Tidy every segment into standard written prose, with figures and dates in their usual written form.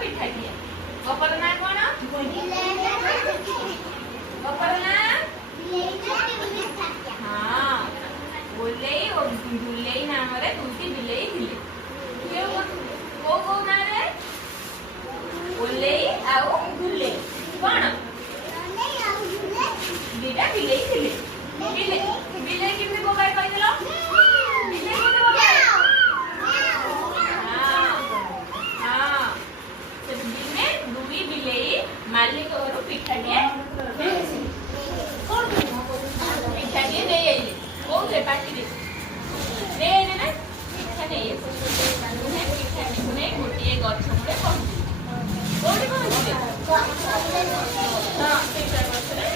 ପିଠାଟିଏ। ଗପର ନାଁ କଣ? ଗପର ନାଁ ହଁ ଓଲେଇ ଓ ଦୁଲେଇ ନାମରେ ଦୁଇଟି ବିଲେଇ ଥିଲେ। କୋଉ କୋଉ ନାଁରେ? ଓଲେଇ ଆଉ ଦୁଲେଇ। କଣ? ଦିଟା ବିଲେଇ ଥିଲେ। ବିଲେଇ କେମିତି ବୋବାଏ କହିଦେଲ? ବିଲେଇ କେମିତି ବୋବାଏ? ଦିନେ ଦୁଇ ବିଲେଇ ମାଲିକ ଘରୁ ପିଠାଟିଏ ପିଠାଟିଏ ନେଇ ଆଇଲେ। କୋଉଥିରେ? ପାଟିରେ ନେଇ ଆଇଲେ ନା? ପିଠା ନେଇ ପିଠାଟିକୁ ନେଇ ଗୋଟିଏ ଗଛ ମୂଳେ ପହଞ୍ଚିଲେ। କୋଉଠି ପହଞ୍ଚିଲେ? ସେଇଟା ଗଛରେ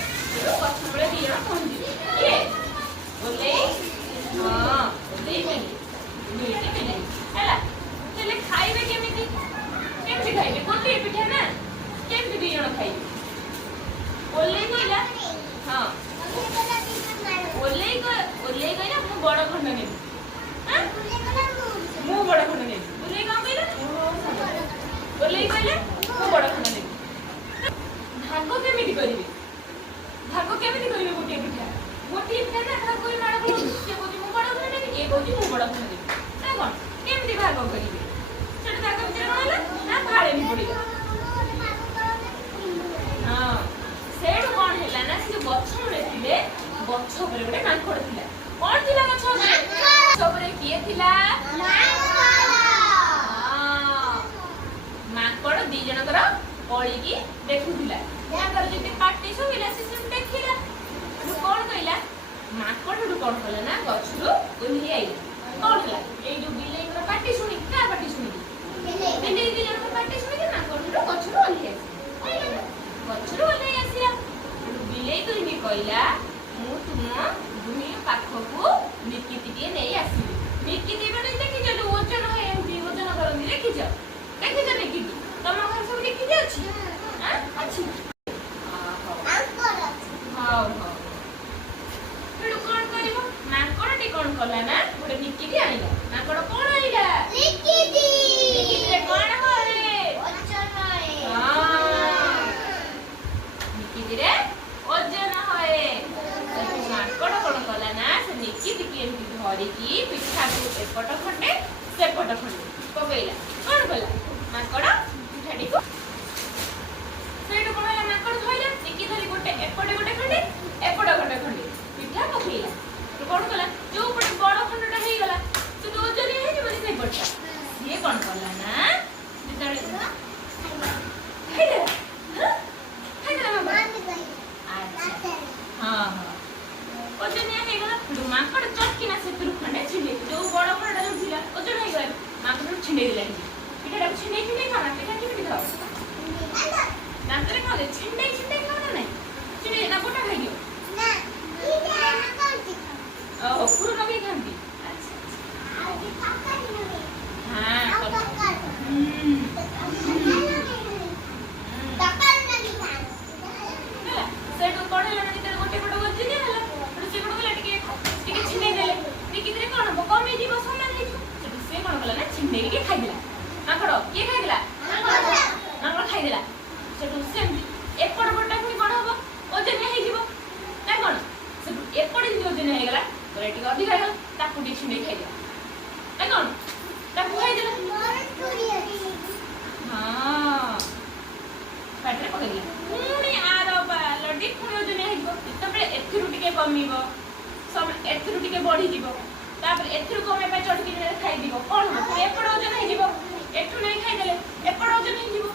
ଗଛ ମୂଳେ ଦି ଜଣ ପହଞ୍ଚିଲେ। କିଏ? ଓଲେଇ ଓଲେଇ ଦୁଇଟି ବିଲେଇ ହେଲା। ହେଲେ ଖାଇବେ କେମିତି? କେମିତି ଖାଇବେ? ଗୋଟିଏ ପିଠା ନା, କେମିତି ଦି ଜଣ ଖାଇବେ? ଓଲେଇ କହିଲା ହଁ ଓଲେଇ କହିଲା ମୁଁ ବଡ ଖଣ୍ଡ ନେବି। ମୁଁ ବଡ ଖଣ୍ଡ ନେବି। ଓଲେଇ କଣ କହିଲା? ଓଲେଇ କହିଲା ମୁଁ ବଡ ଖଣ୍ଡ ନେବି। ଭାଗ କେମିତି କରିବେ? ଭାଗ କେମିତି କରିବେ? ଗୋଟିଏ ପିଠା ନା, ଭାଗ କରି ମାଡ଼ କରୁ। କିଏ କହୁଛି ମୁଁ ବଡ ଖଣ୍ଡ ନେବି, କିଏ କହୁଛି ମୁଁ ବଡ ଖଣ୍ଡ ନେବି। ନା କଣ? କେମିତି ଭାଗ କରିବେ? ସେଟା ତାଙ୍କ ଭିତରେ କଣ ହେଲା ନା ଫାଳେ ବି ପଡିଲା। ହଁ ସେଇଠୁ କଣ ହେଲା ନା ସେ ଯୋଉ ଗଛ ମୂଳେ ଥିଲେ, ଗଛ ଉପରେ ଗୋଟେ ମାଙ୍କଡ ଥିଲା। କଣ ଥିଲା ଗଛ ଉପରେ? ଗଛ ଉପରେ କିଏ ଥିଲା? ମାଙ୍କଡ ଦି ଜଣଙ୍କର କଳିକି ଦେଖୁଥିଲା। ତାଙ୍କର ଯେମିତି ପାଟି ଶୁଭିଲା ସେ ସେମିତି ଦେଖିଲା। କଣ କହିଲା? ମାଙ୍କଡ କଣ କଲା ନା ଗଛରୁ ଓହ୍ଲେଇ ଆଇଲା। କଣ ହେଲା? ଏଇ ଯୋଉ ବିଲେଇଙ୍କର ପାଟି ଶୁଣିକି, କାହା ପାଟି ଶୁଣିକି? ବିଲେଇ ଦି ଜଣଙ୍କ ପାଟି ଶୁଣିକି ମାଙ୍କଡ ଗଛରୁ ଓହ୍ଲେଇ ଆସିଲା। ଗଛରୁ ଓହ୍ଲେଇ ଆସିଲା। ବିଲେଇ ଦୁହିଁକି କହିଲା ମୁଁ ତୁମ ଦୁହିଁ ପାଖକୁ ନିକିତିଟିଏ ନେଇ ଆସିବି। ନିକିତି ମାନେ ଦେଖିଛ ଯୋଉ ଓଜନ ହୁଏ, ଏମିତି ଓଜନ କରନ୍ତି, ଦେଖିଛ ନିକିତି? ତମ ଘରେ ସବୁ ନିକିତି ଅଛି? ଅଛି। ହଉ ସେଠୁ କଣ କରିବ? ମାଙ୍କଡଟି କଣ କଲା ନା ଗୋଟେ ନିକିତି ଆଣିଲା। ମାଙ୍କଡ କଣ ଆଣିଲା? ନିକିତିରେ କଣ ହୁଏ? ନିକିତିରେ ଓଜନ ହୁଏ। ମାଙ୍କଡ କଣ କଲା ନା ସେ ନିକିତିକି ଏମିତି ଧରିକି ପିଠାକୁ ଏପଟ ଖଣ୍ଡେ ସେପଟ ଖଣ୍ଡେ ପକେଇଲା। କଣ କଲା? ମାଙ୍କଡ ପିଠାଟିକୁ ସେଇଠୁ କଣ ହେଲା? ମାଙ୍କଡ ଧଇଲା ନିକି ଧରି ଗୋଟେ ଏପଟେ ଗୋଟେ ଖଣ୍ଡେ ଏପଟ ଗୋଟେ ଖଣ୍ଡେ ପିଠା ପକେଇଲା। କଣ କଲା? ଯୋଉ ପଟେ ବଡ ଖଣ୍ଡଟା ହେଇଗଲା ସେ ତ ଓଜନିଆ ହେଇଯିବନି ସେଇପଟଟା। ସିଏ କଣ କଲା ନା ଯେତେବେଳେ ଓଜନିଆ ହେଇଗଲା। ମାଙ୍କଡ ଚଟକିନା ସେଥିରୁ ଖଣ୍ଡେ ଛିଣ୍ଡେଇ, ଯୋଉ ବଡ ଖଣ୍ଡଟା ଯୋଉ ଥିଲା ଓଜନ ହେଇଗଲା, ମାଙ୍କଡ ଛିଣ୍ଡେଇ ଦେଲା। ପିଠାଟାକୁ ଛିଣ୍ଡେଇ ଖାଅ ନା? ପିଠା କେମିତି ଖାଅ? ଦାନ୍ତରେ ଖାଅ? ଛିଣ୍ଡେଇ ଖାଅ ନା ନାଇଁ? ଛିଣ୍ଡେଇ ନା ଗୋଟା ଖାଇଦିଅ? ଓହୋ ପୁର ଲଗେଇ ଖାଆନ୍ତି। ସେଠୁ କଣ ହେଲା ନା ଯେତେବେଳେ ଗୋଟେ ପଟ ଓଜନିଆ ହେଲା, ସେ କଣ କଲା ଟିକେ ଛିଣ୍ଡେଇ ଦେଲେ। ନିକିତିରେ କଣ ହବ? କମିଯିବ, ସମାନ ହେଇଯିବ। ସେଠୁ ସେ କଣ କଲା ନା ଛିଣ୍ଡେଇକି ଖାଇଦେଲା। ମାଙ୍କଡ କିଏ ଖାଇଦେଲା? ମାଙ୍କଡ ଖାଇଦେଲା। ସେଠୁ ସେମିତି ଏପଟ ପଟଟା ପୁଣି କଣ ହବ? ଓଜନିଆ ହେଇଯିବ ନା କଣ? ସେଠୁ ଏପଟେ ଯେମିତି ଓଜନିଆ ହେଇଗଲା, ଟିକେ ଅଧିକା ହେଇଗଲା, ତାକୁ ଟିକେ ଛିଣ୍ଡେଇ ଖାଇଦେଲା ନା କଣ? ତାକୁ ଖାଇଦେଲା। ପାଟିରେ ପକେଇଦେଲା। ପୁଣି ଆର ବାଲଟି ପୁଣି ଓଜନିଆ ହେଇଯିବ। ଯେତେବେଳେ ଏଥିରୁ ଟିକେ କମିବ, ଏଥିରୁ ଟିକେ ବଢିଯିବ, ତାପରେ ଏଥିରୁ କମିବା ପାଇଁ ଚଟକି ଖାଇଯିବ, କଣ ହବ? ଏପଟ ଓଜନ ହେଇଯିବ। ଏଠୁ ନେଇ ଖାଇଦେଲେ ଏପଟ ଓଜନ ହେଇଯିବ।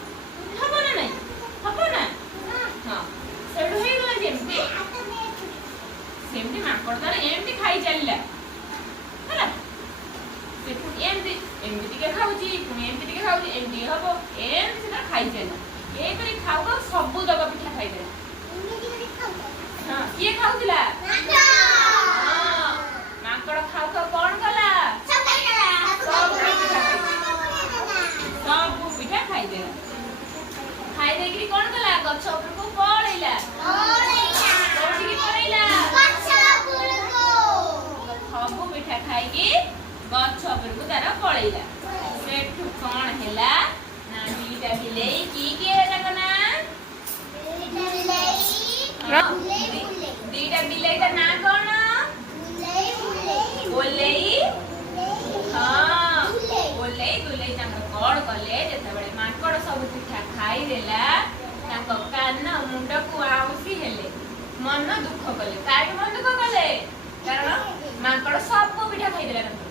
ହବ ନା ନାଇଁ? ହବ ନା? ହଁ ସେଠୁ ହେଇଗଲା। ସେମିତି ମାଙ୍କଡ ତାର ଏମିତି ଖାଇ ଚାଲିଲା ହେଲା। ସେ ପୁଣି ଏମିତି ଟିକେ ଖାଉଛି, ପୁଣି ଏମିତି ଟିକେ ଖାଉଛି, ଏମିତି ହବ, ଏମିତି ସେ ତାର ଖାଇ ଚାଲିଲା। ଏଇପରି ଖାଉ ସବୁ ତକ ପିଠା ଖାଇଦେଲା। କିଏ ଖାଉଥିଲା? ମାଙ୍କଡ ଖାଉ କଣ କଲା? ସବୁ ପିଠା ଖାଇଦେଲା। ଖାଇ ଦେଇକିରି କଣ କଲା? ଗଛ ଉପରକୁ ପଳେଇଲା। କୋଉଠିକି ପଳେଇଲା? ସବୁ ପିଠା ଖାଇକି ଗଛ ଉପରକୁ ତାର ପଳେଇଲା। ସେଠୁ କଣ ହେଲା ନା ଦୁଇଟା ବିଲେଇ କିଏ ତାଙ୍କ ନାଁ? ଦିଟା ବିଲେଇଟା ନାଁ କଣ? ଓଲେଇ। ହଁ ଓଲେଇ ଦୁଲେଇ ତାଙ୍କର କଣ କଲେ ଯେତେବେଳେ ମାଙ୍କଡ ସବୁ ପିଠା ଖାଇଦେଲା ତାଙ୍କ କାନ ମୁଣ୍ଡକୁ ଆଉଁସି ହେଲେ ମନ ଦୁଃଖ କଲେ। କାହିଁକି ମନ ଦୁଃଖ କଲେ? କାରଣ ମାଙ୍କଡ ସବୁ ପିଠା ଖାଇଦେଲା ତାଙ୍କର।